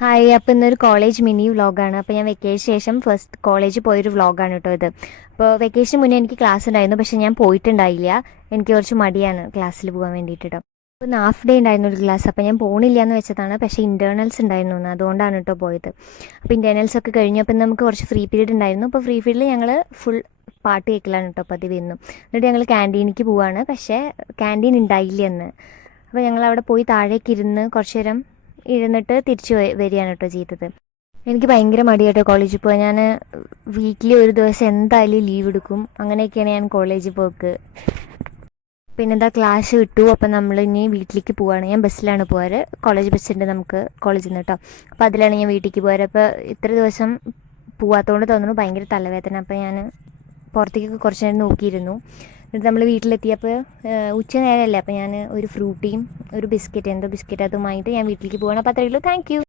Hi, അപ്പോൾ ഇന്നൊരു college mini വ്ളോഗാണ്. അപ്പോൾ ഞാൻ വെക്കേഷന് ശേഷം ഫസ്റ്റ് കോളേജിൽ പോയൊരു വ്ളോഗാണ് കേട്ടോ ഇത്. അപ്പോൾ വെക്കേഷന് മുന്നേ എനിക്ക് ക്ലാസ് ഉണ്ടായിരുന്നു, പക്ഷേ ഞാൻ പോയിട്ടുണ്ടായില്ല. എനിക്ക് കുറച്ച് മടിയാണ് ക്ലാസ്സിൽ പോകാൻ വേണ്ടിയിട്ട് കേട്ടോ. അപ്പോൾ ഹാഫ് ഡേ ഉണ്ടായിരുന്നു ഒരു ക്ലാസ്, അപ്പോൾ ഞാൻ പോകണില്ല എന്ന് വെച്ചതാണ്. പക്ഷേ ഇൻറ്റേർണൽസ് ഉണ്ടായിരുന്നു എന്ന്, അതുകൊണ്ടാണ് കേട്ടോ പോയത്. അപ്പോൾ ഇൻറ്റേർണൽസ് ഒക്കെ കഴിഞ്ഞു. അപ്പോൾ നമുക്ക് കുറച്ച് ഫ്രീ പീരീഡ് ഉണ്ടായിരുന്നു. അപ്പോൾ ഫ്രീ പീരീഡിൽ ഞങ്ങൾ ഫുൾ പാട്ട് കേൾക്കലാണ് കേട്ടോ പതിവ് എന്നും. എന്നിട്ട് ഞങ്ങൾ ക്യാൻറ്റീനിലേക്ക് പോവാണ്, പക്ഷേ ക്യാൻറ്റീൻ ഉണ്ടായില്ല എന്ന്. അപ്പോൾ ഞങ്ങൾ അവിടെ പോയി താഴേക്ക് ഇരുന്ന് കുറച്ച് നേരം ഇരുന്നിട്ട് തിരിച്ചു വരികയാണ് കേട്ടോ ചെയ്തത്. എനിക്ക് ഭയങ്കര മടിയായിട്ടോ കോളേജിൽ പോകാൻ. ഞാൻ വീക്കിലി ഒരു ദിവസം എന്തായാലും ലീവ് എടുക്കും. അങ്ങനെയൊക്കെയാണ് ഞാൻ കോളേജിൽ പോക്ക്. പിന്നെന്താ ക്ലാസ് വിട്ടു, അപ്പം നമ്മൾ ഇനി വീട്ടിലേക്ക് പോവാണ്. ഞാൻ ബസ്സിലാണ് പോകാറ്. കോളേജ് ബസ്സുണ്ട് നമുക്ക് കോളേജിൽ നിന്ന് കേട്ടോ. അപ്പോൾ അതിലാണ് ഞാൻ വീട്ടിലേക്ക് പോകാറ്. അപ്പോൾ ഇത്ര ദിവസം പോവാത്തതുകൊണ്ട് തോന്നുന്നു ഭയങ്കര തലവേദന. അപ്പോൾ ഞാൻ പുറത്തേക്കൊക്കെ കുറച്ച് നേരം നോക്കിയിരുന്നു. എന്നിട്ട് നമ്മൾ വീട്ടിലെത്തിയപ്പോൾ ഉച്ച നേരമല്ലേ, അപ്പോൾ ഞാൻ ഒരു ഫ്രൂട്ടിയും ഒരു ബിസ്ക്കറ്റ് അതുമായിട്ട് ഞാൻ വീട്ടിലേക്ക് പോകണം. അപ്പോൾ അത്രയേ ഉള്ളൂ. Thank you.